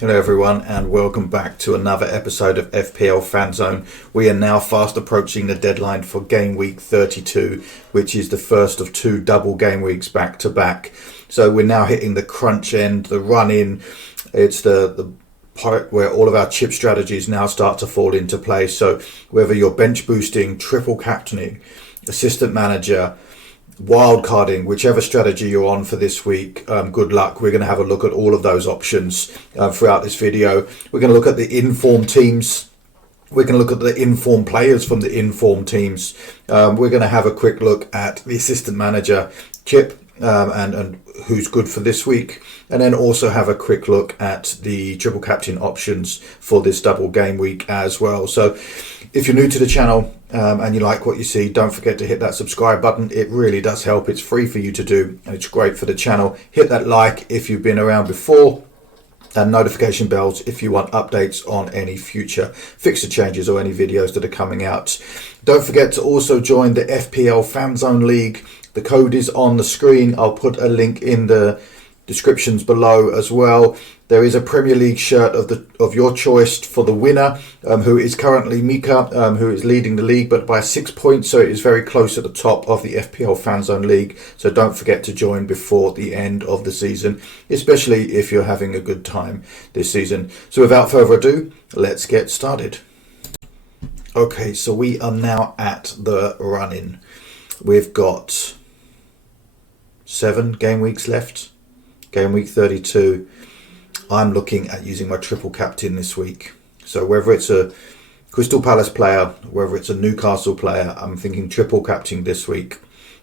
Hello everyone and welcome back to another episode of FPL Fanzone. We are now fast approaching the deadline for game week 32, which is the first of two double game weeks back to back. So we're now hitting the crunch end, the run in. It's the part where all of our chip strategies now start to fall into place. So whether you're bench boosting, triple captaining, assistant manager, wildcarding, whichever strategy you're on for this week, good luck. We're going to have a look at all of those options throughout this video. We're going to look at the informed teams. We're going to look at the informed players from the informed teams. We're going to have a quick look at the assistant manager chip and who's good for this week, and then also have a quick look at the triple captain options for this double game week as well. So if you're new to the channel and you like what you see, don't forget to hit that subscribe button. It really does help. It's free for you to do and it's great for the channel. Hit that like if you've been around before, and notification bells if you want updates on any future fixture changes or any videos that are coming out. Don't forget to also join the FPL Fanzone League. The code is on the screen. I'll put a link in the descriptions below as well. There is a Premier League shirt of your choice for the winner, who is currently Mika, who is leading the league, but by 6 points, so it is very close at the top of the FPL Fanzone League. So don't forget to join before the end of the season, especially if you're having a good time this season. So without further ado, let's get started. Okay, so we are now at the run-in. We've got 7 game weeks left. Game week 32. I'm looking at using my triple captain this week. So whether it's a Crystal Palace player, whether it's a Newcastle player, I'm thinking triple captain this week.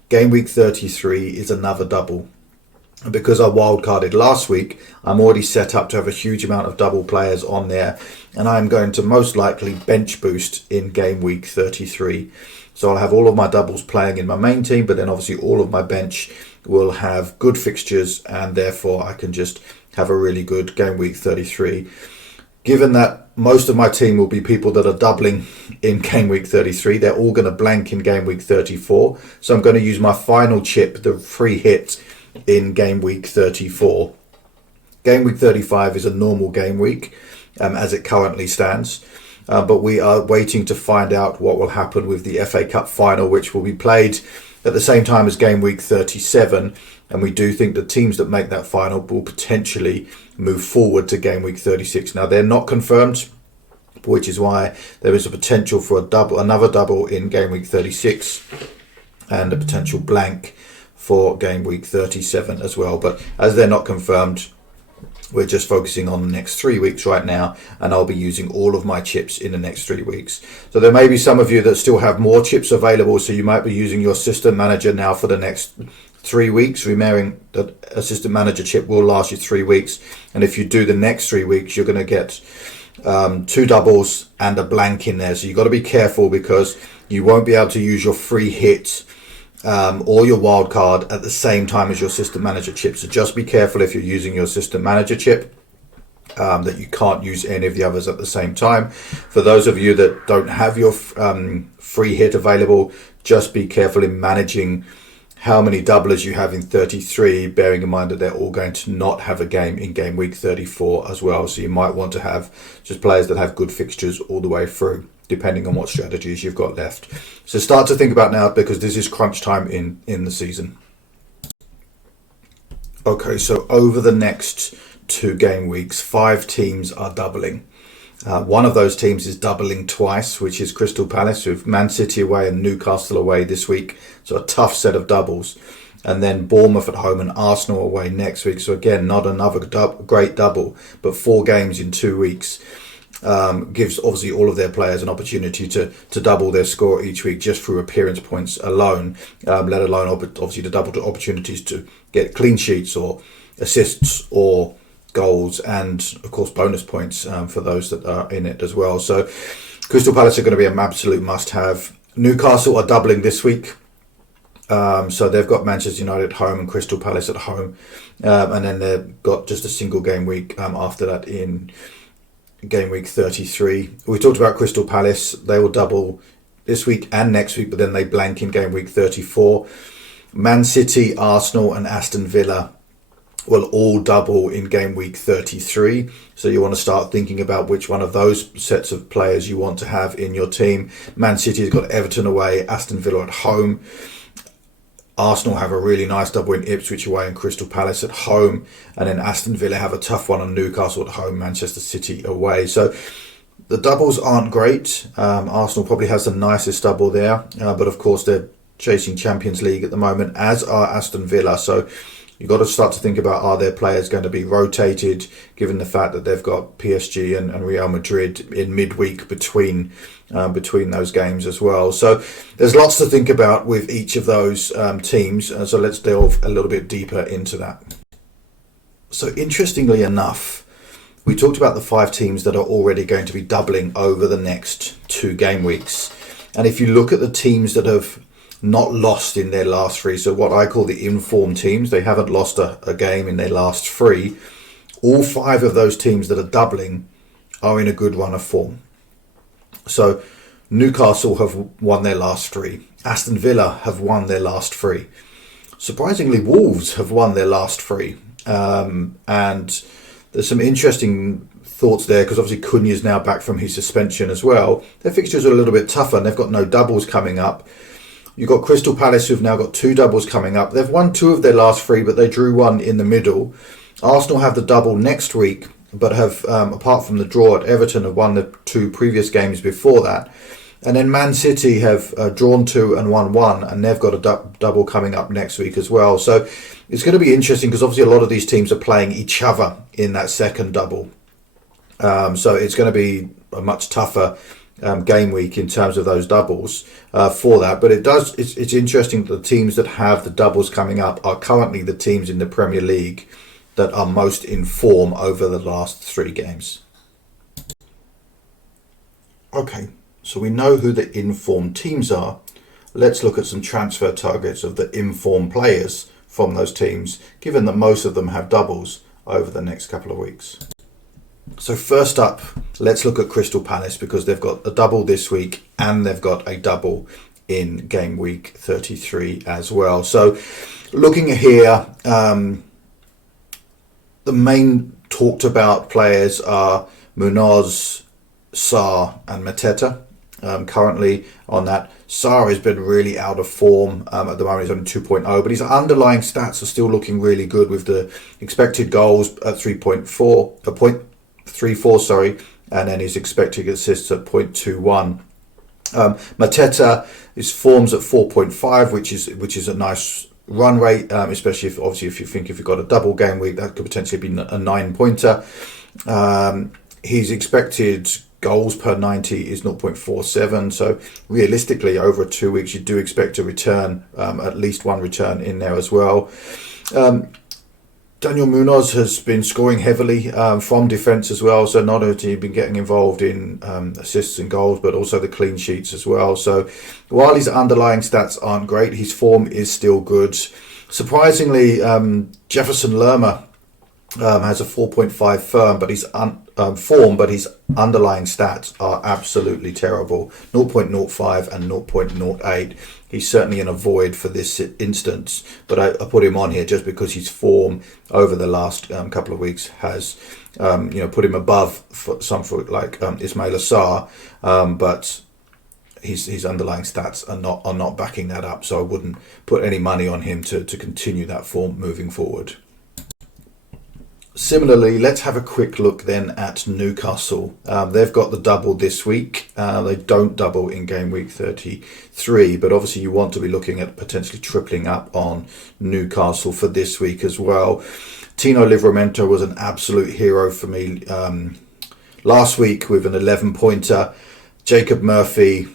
Game week 33 is another double. And because I wildcarded last week, I'm already set up to have a huge amount of double players on there. And I'm going to most likely bench boost in game week 33. So I'll have all of my doubles playing in my main team, but then obviously all of my bench will have good fixtures, and therefore I can just have a really good game week 33. Given that most of my team will be people that are doubling in game week 33, they're all going to blank in game week 34. So I'm going to use my final chip, the free hit, in game week 34. Game week 35 is a normal game week as it currently stands. But we are waiting to find out what will happen with the FA Cup final, which will be played at the same time as game week 37. And we do think the teams that make that final will potentially move forward to game week 36. Now, they're not confirmed, which is why there is a potential for another double in game week 36 and a potential blank for game week 37 as well. But as they're not confirmed, we're just focusing on the next 3 weeks right now, and I'll be using all of my chips in the next 3 weeks. So there may be some of you that still have more chips available, so you might be using your assistant manager now for the next 3 weeks, remembering that assistant manager chip will last you 3 weeks. And if you do the next 3 weeks, you're going to get 2 doubles and a blank in there. So you've got to be careful, because you won't be able to use your free hit or your wild card at the same time as your system manager chip. So just be careful if you're using your system manager chip that you can't use any of the others at the same time. For those of you that don't have your free hit available, just be careful in managing how many doublers you have in 33, bearing in mind that they're all going to not have a game in game week 34 as well. So you might want to have just players that have good fixtures all the way through, depending on what strategies you've got left. So start to think about now, because this is crunch time in the season. Okay, so over the next 2 game weeks, 5 teams are doubling. One of those teams is doubling twice, which is Crystal Palace, with Man City away and Newcastle away this week. So a tough set of doubles. And then Bournemouth at home and Arsenal away next week. So again, not another great double, but 4 games in 2 weeks. Gives obviously all of their players an opportunity to double their score each week just through appearance points alone, let alone obviously the double opportunities to get clean sheets or assists or goals, and of course bonus points for those that are in it as well. So Crystal Palace are going to be an absolute must-have. Newcastle are doubling this week. So they've got Manchester United at home and Crystal Palace at home. And then they've got just a single game week after that in game week 33. We talked about Crystal Palace. They will double this week and next week, but then they blank in game week 34. Man City, Arsenal and Aston Villa will all double in game week 33. So you want to start thinking about which one of those sets of players you want to have in your team. Man City has got Everton away, Aston Villa at home. Arsenal have a really nice double in Ipswich away and Crystal Palace at home. And then Aston Villa have a tough one on Newcastle at home, Manchester City away. So the doubles aren't great. Arsenal probably has the nicest double there. But of course, they're chasing Champions League at the moment, as are Aston Villa. So you've got to start to think about, are their players going to be rotated, given the fact that they've got PSG and Real Madrid in midweek between those games as well. So there's lots to think about with each of those teams. So let's delve a little bit deeper into that. So interestingly enough, we talked about the 5 teams that are already going to be doubling over the next 2 game weeks. And if you look at the teams that have not lost in their last 3, so what I call the informed teams, they haven't lost a game in their last 3. All 5 of those teams that are doubling are in a good run of form. So Newcastle have won their last 3. Aston Villa have won their last 3. Surprisingly, Wolves have won their last 3. And there's some interesting thoughts there, because obviously Cunha's now back from his suspension as well. Their fixtures are a little bit tougher and they've got no doubles coming up. You've got Crystal Palace, who've now got 2 doubles coming up. They've won 2 of their last 3, but they drew 1 in the middle. Arsenal have the double next week, but have, apart from the draw at Everton, have won the 2 previous games before that. And then Man City have drawn 2 and won 1, and they've got a double coming up next week as well. So it's going to be interesting, because obviously a lot of these teams are playing each other in that second double. So it's going to be a much tougher game week in terms of those doubles for that. But it's interesting that the teams that have the doubles coming up are currently the teams in the Premier League that are most in form over the last 3 games. Okay, so we know who the informed teams are. Let's look at some transfer targets of the informed players from those teams, given that most of them have doubles over the next couple of weeks. So first up, let's look at Crystal Palace, because they've got a double this week and they've got a double in game week 33 as well. So looking here, the main talked about players are Munoz, Sarr and Mateta. Currently on that, Sarr has been really out of form at the moment. He's only 2.0, but his underlying stats are still looking really good, with the expected goals at 0.34, and then his expected assists at 0.21. Mateta, his form's at 4.5, which is a nice run rate, especially if you've got a double game week, that could potentially be a 9-pointer. His expected goals per 90 is 0.47, so realistically over 2 weeks you do expect a return, at least one return in there as well. Daniel Munoz has been scoring heavily from defence as well, so not only has he been getting involved in assists and goals, but also the clean sheets as well. So while his underlying stats aren't great, his form is still good. Surprisingly, Jefferson Lerma has a 4.5 form, but his underlying stats are absolutely terrible, 0.05 and 0.08. He's certainly in a void for this instance, but I put him on here just because his form over the last couple of weeks has put him above Ismail Assar, but his underlying stats are not backing that up, so I wouldn't put any money on him to continue that form moving forward. Similarly, let's have a quick look then at Newcastle. They've got the double this week. They don't double in game week 33, but obviously you want to be looking at potentially tripling up on Newcastle for this week as well. Tino Livramento was an absolute hero for me last week with an 11-pointer. Jacob Murphy,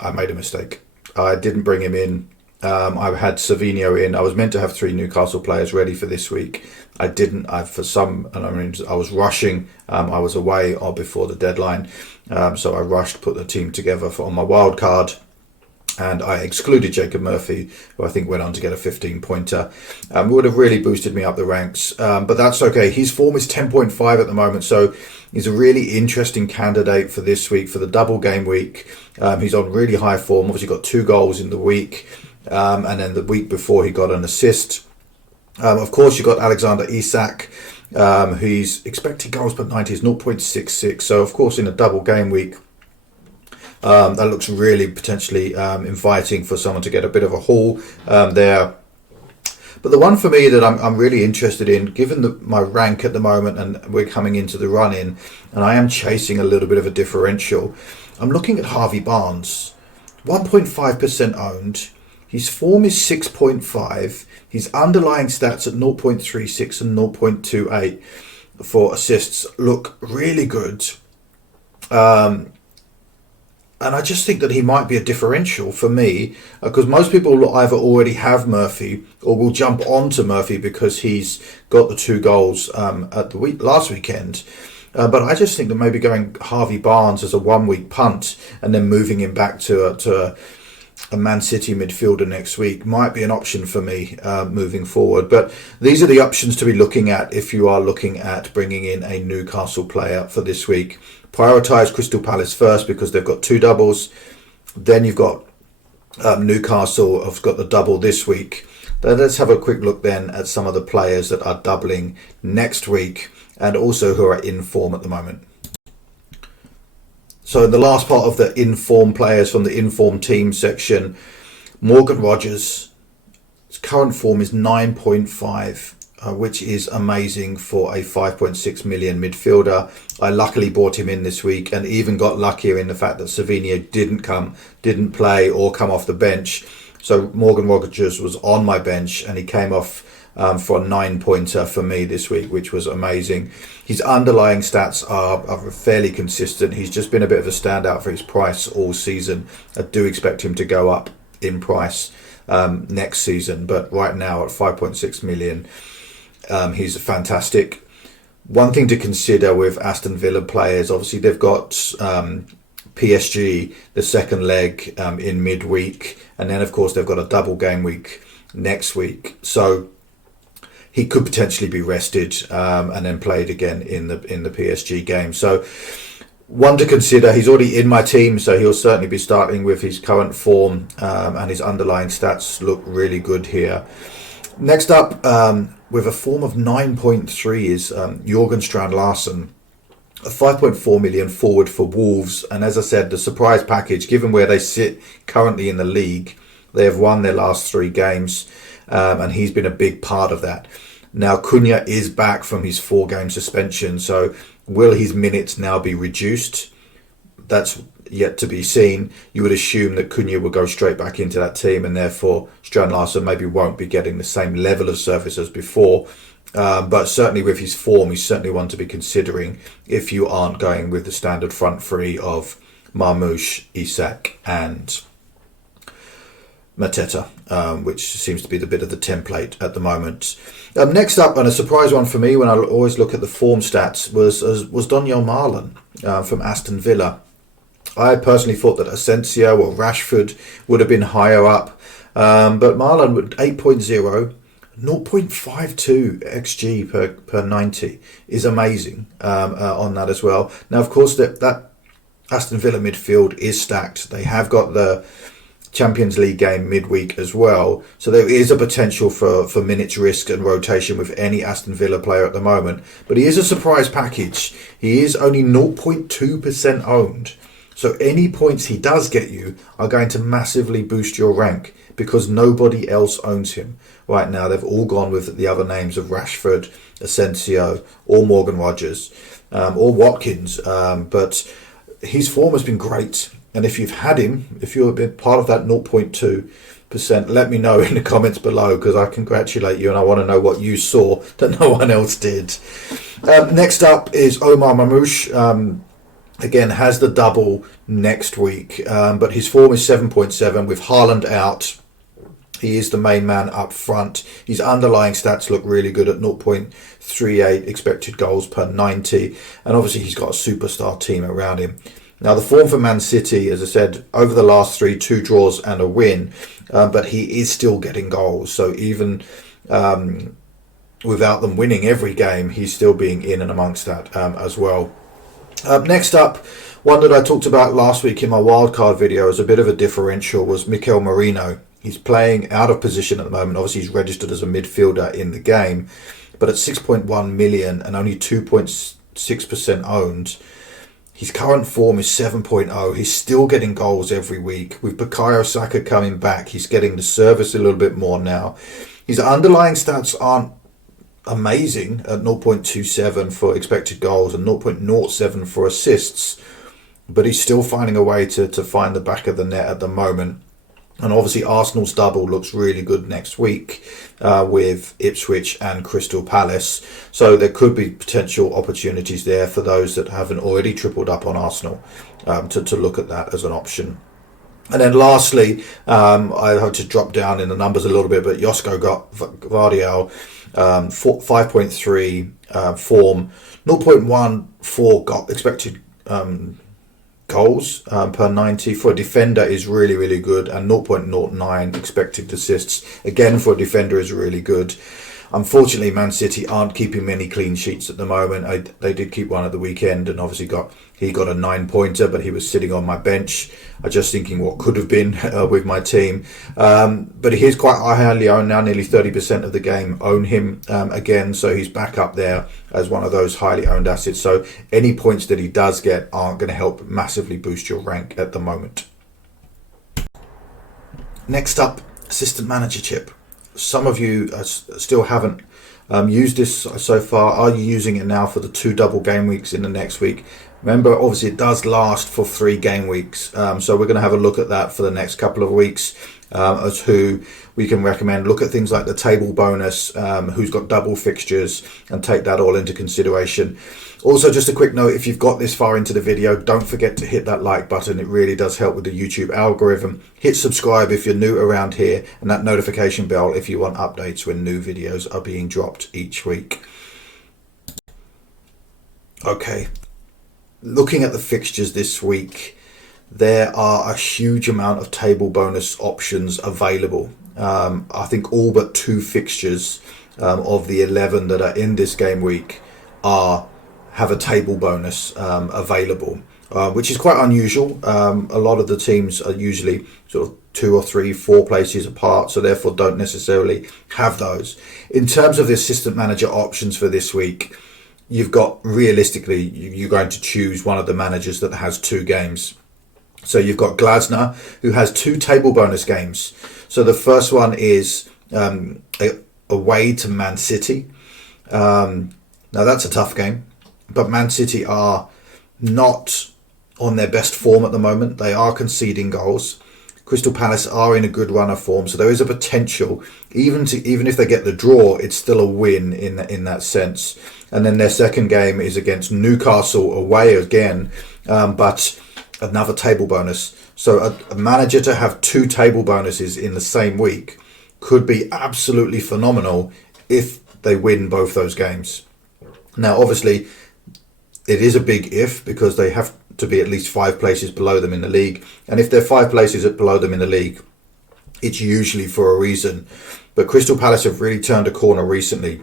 I made a mistake. I didn't bring him in. I had Savinho in. I was meant to have 3 Newcastle players ready for this week. I didn't. I was rushing. I was away before the deadline, so I rushed, put the team together on my wild card, and I excluded Jacob Murphy, who I think went on to get a 15-pointer. Would have really boosted me up the ranks, but that's okay. His form is 10.5 at the moment, so he's a really interesting candidate for this week, for the double game week. He's on really high form. Obviously got 2 goals in the week, and then the week before he got an assist. Of course, you've got Alexander Isak, whose expected goals per 90 is 0.66. So, of course, in a double game week, that looks really potentially inviting for someone to get a bit of a haul there. But the one for me that I'm really interested in, given my rank at the moment and we're coming into the run-in, and I am chasing a little bit of a differential, I'm looking at Harvey Barnes. 1.5% owned. His form is 6.5. His underlying stats at 0.36 and 0.28 for assists look really good. And I just think that he might be a differential for me, because most people will either already have Murphy or will jump onto Murphy because he's got the 2 goals at the last weekend. But I just think that maybe going Harvey Barnes as a 1 week punt and then moving him back to a Man City midfielder next week might be an option for me moving forward. But these are the options to be looking at if you are looking at bringing in a Newcastle player for this week. Prioritise Crystal Palace first because they've got 2 doubles. Then you've got Newcastle have got the double this week. Then let's have a quick look then at some of the players that are doubling next week and also who are in form at the moment. So in the last part of the in-form players from the in-form team section, Morgan Rogers, his current form is 9.5, which is amazing for a 5.6 million midfielder. I luckily bought him in this week and even got luckier in the fact that Savinho didn't play or come off the bench. So Morgan Rogers was on my bench and he came off for a 9-pointer for me this week, which was amazing. His underlying stats are fairly consistent. He's just been a bit of a standout for his price all season. I do expect him to go up in price next season, but right now at 5.6 million, he's fantastic. One thing to consider with Aston Villa players, obviously they've got PSG, the second leg in midweek, and then of course they've got a double game week next week. So he could potentially be rested and then played again in the PSG game. So one to consider. He's already in my team, so he'll certainly be starting with his current form, and his underlying stats look really good here. Next up, with a form of 9.3 is Jorgen Strand-Larsen, a 5.4 million forward for Wolves. And as I said, the surprise package, given where they sit currently in the league, they have won their last 3 games, and he's been a big part of that. Now, Cunha is back from his 4-game suspension, so will his minutes now be reduced? That's yet to be seen. You would assume that Cunha will go straight back into that team, and therefore Strand-Larsen maybe won't be getting the same level of service as before. But certainly with his form, he's certainly one to be considering if you aren't going with the standard front three of Marmoush, Isak and Mateta, which seems to be the bit of the template at the moment. Next up, and a surprise one for me when I always look at the form stats, was Daniel Marlon from Aston Villa. I personally thought that Asensio or Rashford would have been higher up, but Marlon with 8.0, 0.52 XG per 90 is amazing on that as well. Now, of course, that Aston Villa midfield is stacked. They have got the Champions League game midweek as well, so there is a potential for minutes risk and rotation with any Aston Villa player at the moment, but he is a surprise package. He is only 0.2% owned, so any points he does get you are going to massively boost your rank because nobody else owns him right now. They've all gone with the other names of Rashford, Asensio or Morgan Rogers or Watkins, but his form has been great. And if you've had him, if you've been part of that 0.2%, let me know in the comments below, because I congratulate you and I want to know what you saw that no one else did. Next up is Omar Mamouche. Again, has the double next week, but his form is 7.7 with Haaland out. He is the main man up front. His underlying stats look really good at 0.38 expected goals per 90. And obviously he's got a superstar team around him. Now, the form for Man City, as I said, over the last 3, 2 draws and a win, but he is still getting goals. So even without them winning every game, he's still being in and amongst that as well. Next up, one that I talked about last week in my wildcard video as a bit of a differential was Mikel Merino. He's playing out of position at the moment. Obviously, he's registered as a midfielder in the game, but at 6.1 million and only 2.6% owned, his current form is 7.0. He's still getting goals every week. With Bukayo Saka coming back, he's getting the service a little bit more now. His underlying stats aren't amazing at 0.27 for expected goals and 0.07 for assists, but he's still finding a way to find the back of the net at the moment. And obviously Arsenal's double looks really good next week with Ipswich and Crystal Palace. So there could be potential opportunities there for those that haven't already tripled up on Arsenal to look at that as an option. And then lastly, I had to drop down in the numbers a little bit, but Josko got Vardiel, 5.3 form, 0.14 expected goals per 90 for a defender is really, really good, and 0.09 expected assists again for a defender is really good. Unfortunately, Man City aren't keeping many clean sheets at the moment. They did keep one at the weekend, and obviously he got a 9-pointer, but he was sitting on my bench. I'm just thinking what could have been with my team. But he is quite highly owned now, nearly 30% of the game own him again, so he's back up there as one of those highly owned assets. So any points that he does get aren't going to help massively boost your rank at the moment. Next up, assistant manager chip. Some of you still haven't used this so far. Are you using it now for the 2 double game weeks in the next week? Remember, obviously it does last for 3 game weeks. So we're going to have a look at that for the next couple of weeks as who we can recommend. Look at things like the table bonus, who's got double fixtures, and take that all into consideration. Also, just a quick note, if you've got this far into the video, don't forget to hit that like button. It really does help with the YouTube algorithm. Hit subscribe if you're new around here, and that notification bell if you want updates when new videos are being dropped each week. Okay, looking at the fixtures this week, there are a huge amount of table bonus options available. I think all but 2 fixtures of the 11 that are in this game week have a table bonus available, which is quite unusual. A lot of the teams are usually sort of 2 or 3, 4 places apart, so therefore don't necessarily have those. In terms of the assistant manager options for this week, you've got, realistically, you're going to choose one of the managers that has 2 games. So you've got Glasner, who has 2 table bonus games. So the first one is away to Man City. Now that's a tough game, but Man City are not on their best form at the moment. They are conceding goals. Crystal Palace are in a good run of form, so there is a potential, even if they get the draw, it's still a win in that sense. And then their second game is against Newcastle away again, but another table bonus. So a manager to have 2 table bonuses in the same week could be absolutely phenomenal if they win both those games. Now, obviously, it is a big if, because they have to be at least 5 places below them in the league. And if they're 5 places below them in the league, it's usually for a reason. But Crystal Palace have really turned a corner recently,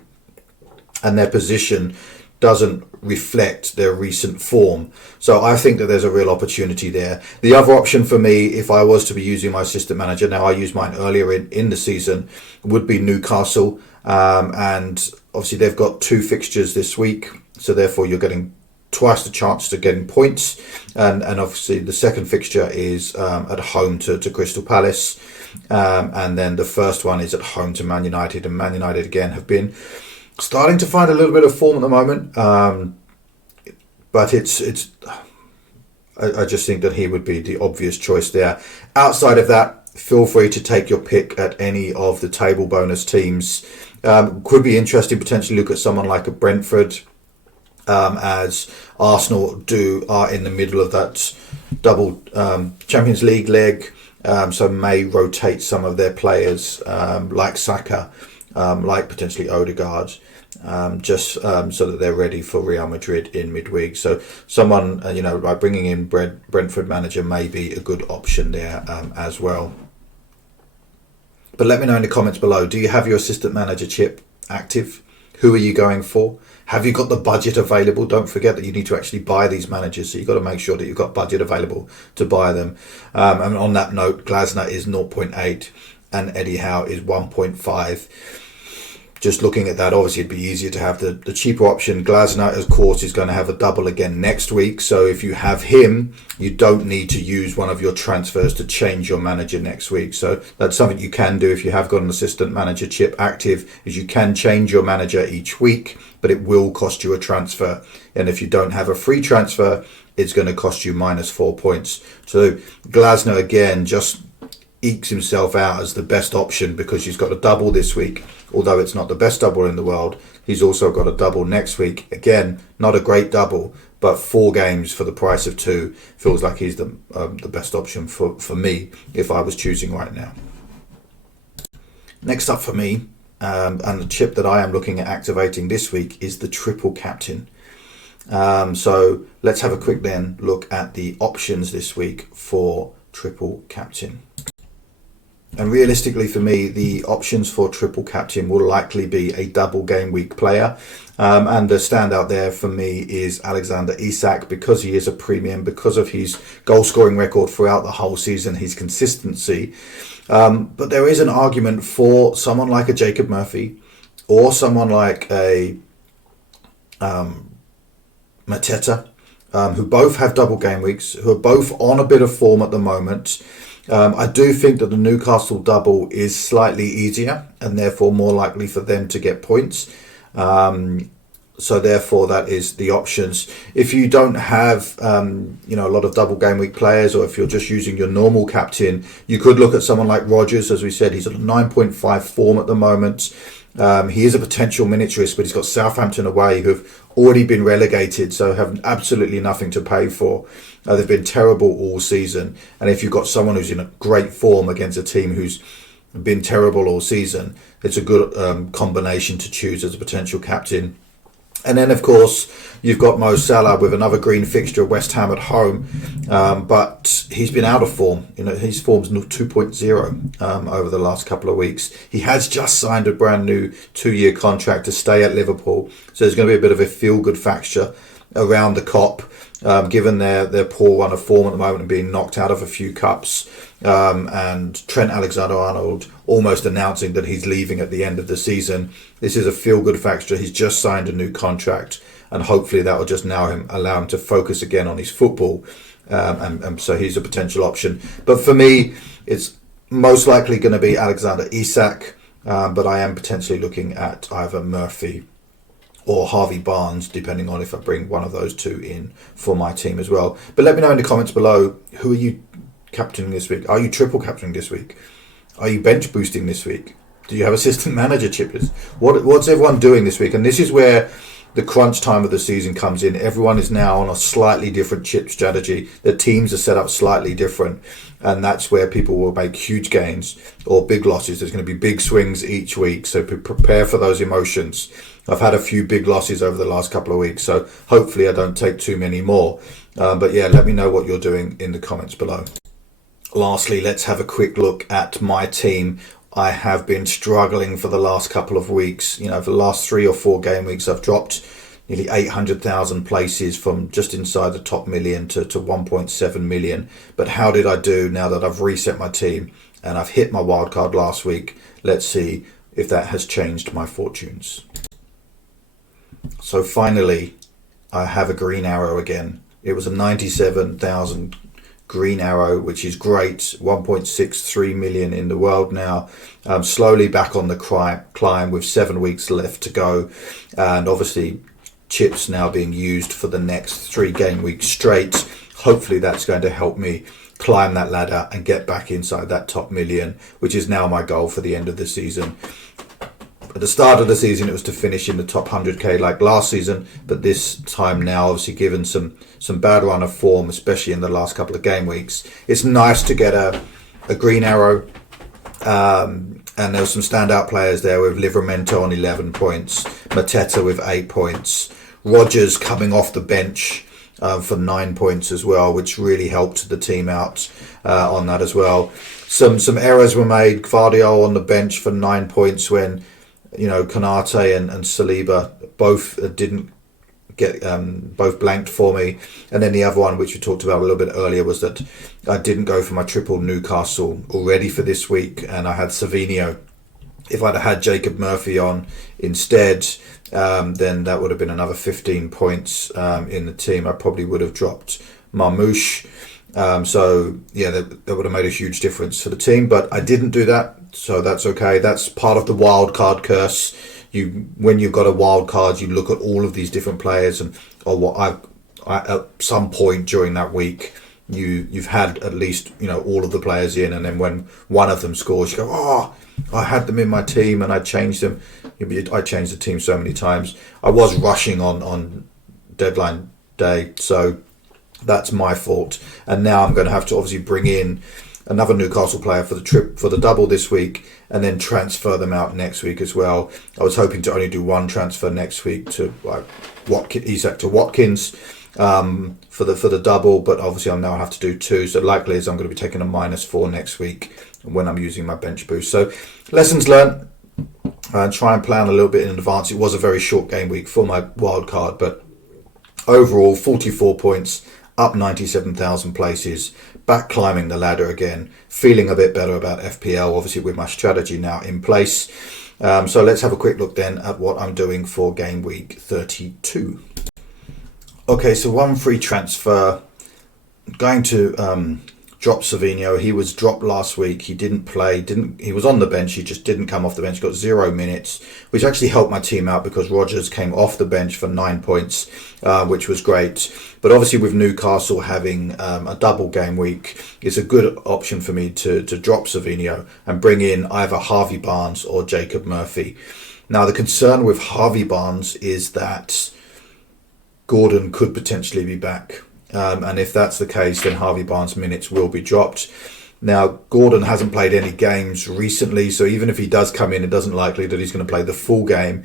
and their position doesn't reflect their recent form. So I think that there's a real opportunity there. The other option for me, if I was to be using my assistant manager, now I used mine earlier in the season, would be Newcastle. And obviously they've got 2 fixtures this week, so therefore you're getting twice the chance to getting points. And obviously the second fixture is at home to Crystal Palace. And then the first one is at home to Man United. And Man United again have been starting to find a little bit of form at the moment, but I just think that he would be the obvious choice there. Outside of that, feel free to take your pick at any of the table bonus teams. Could be interesting, potentially look at someone like a Brentford, as Arsenal are in the middle of that double Champions League leg, so may rotate some of their players like Saka, like potentially Odegaard, just so that they're ready for Real Madrid in midweek. So someone, like bringing in Brentford manager may be a good option there as well. But let me know in the comments below, do you have your assistant manager chip active? Who are you going for? Have you got the budget available? Don't forget that you need to actually buy these managers, so you've got to make sure that you've got budget available to buy them. And on that note, Glasner is 0.8. and Eddie Howe is 1.5. Just looking at that, obviously it'd be easier to have the cheaper option. Glasner, of course, is going to have a double again next week. So if you have him, you don't need to use one of your transfers to change your manager next week. So that's something you can do if you have got an assistant manager chip active, is you can change your manager each week, but it will cost you a transfer. And if you don't have a free transfer, it's going to cost you -4 points. So Glasner, again, just ekes himself out as the best option because he's got a double this week. Although it's not the best double in the world, he's also got a double next week. Again, not a great double, but 4 games for the price of 2 feels like he's the best option for me if I was choosing right now. Next up for me, and the chip that I am looking at activating this week is the triple captain. So let's have a quick then look at the options this week for triple captain. And realistically for me, the options for triple captain will likely be a double game week player. And the standout there for me is Alexander Isak, because he is a premium, because of his goal scoring record throughout the whole season, his consistency. But there is an argument for someone like a Jacob Murphy or someone like a Mateta, who both have double game weeks, who are both on a bit of form at the moment. I do think that the Newcastle double is slightly easier and therefore more likely for them to get points. So therefore that is the options. If you don't have a lot of double game week players, or if you're just using your normal captain, you could look at someone like Rodgers. As we said, he's at a 9.5 form at the moment. He is a potential minutes risk, but he's got Southampton away, who've already been relegated, so have absolutely nothing to pay for. They've been terrible all season, and if you've got someone who's in a great form against a team who's been terrible all season, it's a good combination to choose as a potential captain. And then, of course, you've got Mo Salah with another green fixture, West Ham at home, but he's been out of form. His form's 2.0 over the last couple of weeks. He has just signed a brand new 2-year contract to stay at Liverpool, so there's going to be a bit of a feel-good factor around the Kop, given their poor run of form at the moment and being knocked out of a few cups, and Trent Alexander-Arnold almost announcing that he's leaving at the end of the season. This is a feel-good factor. He's just signed a new contract, and hopefully that will just allow him to focus again on his football, and so he's a potential option. But for me, it's most likely going to be Alexander Isak, but I am potentially looking at either Murphy or Harvey Barnes, depending on if I bring one of those two in for my team as well. But let me know in the comments below, who are you captaining this week? Are you triple captaining this week? Are you bench boosting this week? Do you have assistant manager chippers? What's everyone doing this week? And this is where the crunch time of the season comes in. Everyone is now on a slightly different chip strategy. The teams are set up slightly different, and that's where people will make huge gains or big losses. There's going to be big swings each week, so prepare for those emotions. I've had a few big losses over the last couple of weeks, so hopefully I don't take too many more. But yeah, let me know what you're doing in the comments below. Lastly, let's have a quick look at my team. I have been struggling for the last couple of weeks. For the last 3 or 4 game weeks, I've dropped nearly 800,000 places from just inside the top million to 1.7 million. But how did I do now that I've reset my team and I've hit my wildcard last week? Let's see if that has changed my fortunes. So finally, I have a green arrow again. It was a 97,000 green arrow, which is great. 1.63 million in the world now. Slowly back on the climb with 7 weeks left to go, and obviously chips now being used for the next 3 game weeks straight. Hopefully that's going to help me climb that ladder and get back inside that top million, which is now my goal for the end of the season. At the start of the season, it was to finish in the top 100k like last season, but this time now, obviously given some bad run of form, especially in the last couple of game weeks, it's nice to get a green arrow. And there were some standout players there with Livramento on 11 points, Mateta with 8 points, Rodgers coming off the bench for 9 points as well, which really helped the team out on that as well. Some errors were made. Gvardiol on the bench for 9 points when Konate and Saliba both didn't get both blanked for me. And then the other one, which we talked about a little bit earlier, was that I didn't go for my triple Newcastle already for this week, and I had Savinho. If I'd had Jacob Murphy on instead, then that would have been another 15 points in the team. I probably would have dropped Marmoush. So yeah, that would have made a huge difference for the team, but I didn't do that, so that's okay. That's part of the wild card curse. When you've got a wild card, you look at all of these different players, and at some point during that week, you've had at least all of the players in, and then when one of them scores, you go, oh, I had them in my team and I changed them. I changed the team so many times. I was rushing on deadline day, so that's my fault. And now I'm going to have to obviously bring in another Newcastle player for the double this week, and then transfer them out next week as well. I was hoping to only do one transfer next week to Isak to Watkins for the double, but obviously I'll now have to do two. So likely is I'm going to be taking a -4 next week when I'm using my bench boost. So lessons learned. Try and plan a little bit in advance. It was a very short game week for my wild card, but overall 44 points, up 97,000 places, back climbing the ladder again, feeling a bit better about FPL, obviously with my strategy now in place. So let's have a quick look then at what I'm doing for game week 32. Okay, so one free transfer. Going to drop Savinho. He was dropped last week. He didn't play. He was on the bench. He just didn't come off the bench. Got 0 minutes, which actually helped my team out because Rodgers came off the bench for 9 points, which was great. But obviously with Newcastle having a double game week, it's a good option for me to drop Savinho and bring in either Harvey Barnes or Jacob Murphy. Now the concern with Harvey Barnes is that Gordon could potentially be back. And if that's the case, then Harvey Barnes' minutes will be dropped. Now, Gordon hasn't played any games recently, so even if he does come in, it doesn't likely that he's going to play the full game.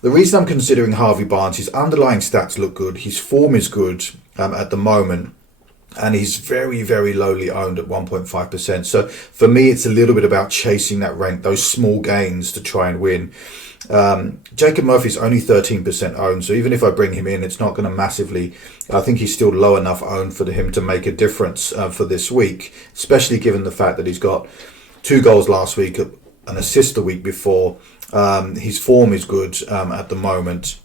The reason I'm considering Harvey Barnes, his underlying stats look good, his form is good at the moment, and he's very, very lowly owned at 1.5%. So for me, it's a little bit about chasing that rank, those small gains to try and win. Jacob Murphy's only 13% owned, so even if I bring him in, it's not going to massively. I think he's still low enough owned for him to make a difference for this week, especially given the fact that he's got 2 goals last week, an assist the week before. His form is good at the moment,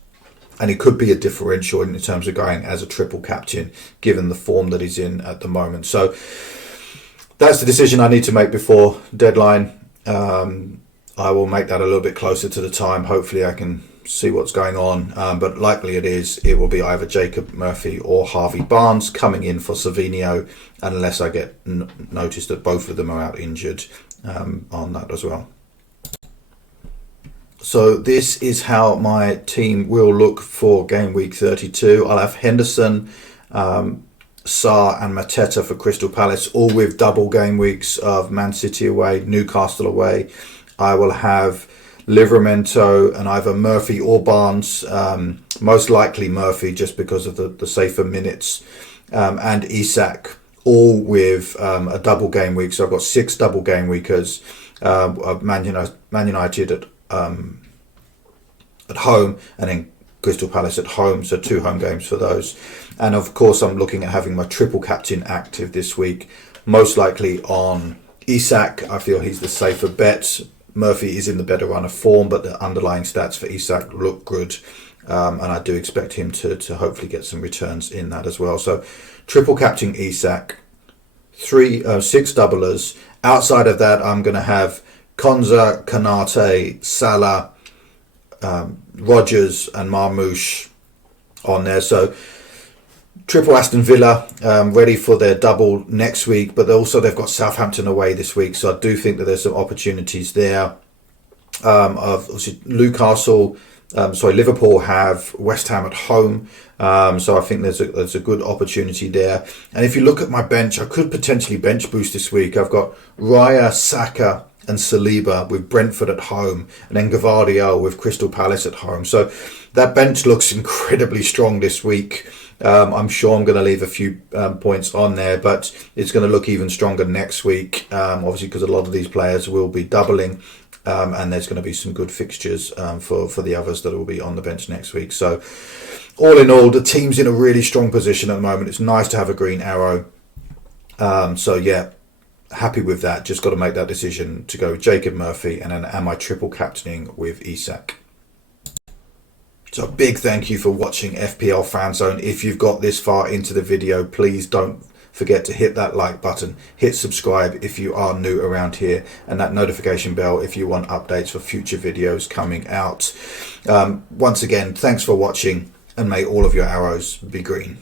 and it could be a differential in terms of going as a triple captain, given the form that he's in at the moment. So that's the decision I need to make before deadline. I will make that a little bit closer to the time. Hopefully I can see what's going on. But likely it will be either Jacob Murphy or Harvey Barnes coming in for Savinho, unless I get noticed that both of them are out injured on that as well. So this is how my team will look for game week 32. I'll have Henderson, Sarr and Mateta for Crystal Palace, all with double game weeks of Man City away, Newcastle away. I will have Livramento and either Murphy or Barnes, most likely Murphy just because of the safer minutes, and Isak, all with a double game week. So I've got 6 double game weekers of Man United at home, and then Crystal Palace at home, so 2 home games for those. And of course I'm looking at having my triple captain active this week, most likely on Isak. I feel he's the safer bet. Murphy is in the better run of form, but the underlying stats for Isak look good, and I do expect him to hopefully get some returns in that as well. So triple captain Isak, 6 doublers. Outside of that, I'm going to have Konza, Kanate, Salah, Rodgers and Marmoush on there. So triple Aston Villa ready for their double next week, but also they've got Southampton away this week, so I do think that there's some opportunities there. Obviously Liverpool have West Ham at home, so I think there's a good opportunity there. And if you look at my bench, I could potentially bench boost this week. I've got Raya, Saka and Saliba with Brentford at home, and then Gvardiol with Crystal Palace at home. So that bench looks incredibly strong this week. I'm sure I'm going to leave a few points on there, but it's going to look even stronger next week, obviously because a lot of these players will be doubling, and there's going to be some good fixtures for the others that will be on the bench next week. So all in all, the team's in a really strong position at the moment. It's nice to have a green arrow. So yeah, happy with that. Just got to make that decision to go with Jacob Murphy, and then am I triple captaining with Isak? So a big thank you for watching FPL Fanzone. If you've got this far into the video, please don't forget to hit that like button, hit subscribe if you are new around here, and that notification bell if you want updates for future videos coming out. Once again, thanks for watching, and may all of your arrows be green.